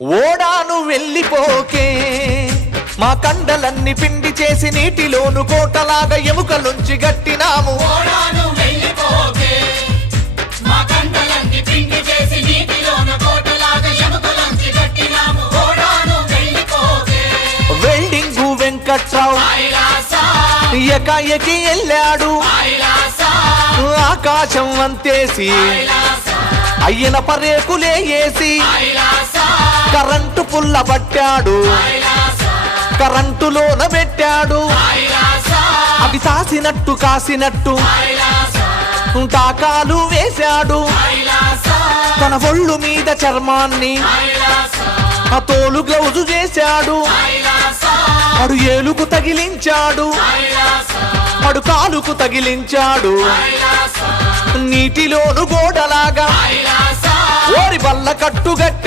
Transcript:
ఓడాను వెళ్ళిపోకే మా కండలన్నీ పిండి చేసి నీటిలోను కోటలాగా ఎముకలుంచి గట్టినాము. ఓడాను వెళ్ళిపోకే మా కండలన్నీ పిండి చేసి నీటిలోను కోటలాగా ఎముకలుంచి గట్టినాము. ఓడాను వెళ్ళిపోకే వెల్డింగు వెంకట్రావు ఎకాయకి వెళ్ళాడు ఆకాశం అంతేసి అయ్యన పరేకులే వేసి కరెంటు పుల్ల పట్టాడు కరెంటులోన పెట్టాడు అవి సాసినట్టు కాసినట్టు టాకాలు వేశాడు తన ఒళ్ళు మీద చర్మాన్ని ఆ తోలు గ్లౌజు చేశాడు అడు ఏలుకు తగిలించాడు అడు కాలుకు తగిలించాడు నీటిలోను గోడలాగా ఓరి బల్ల కట్టుగట్టాడు.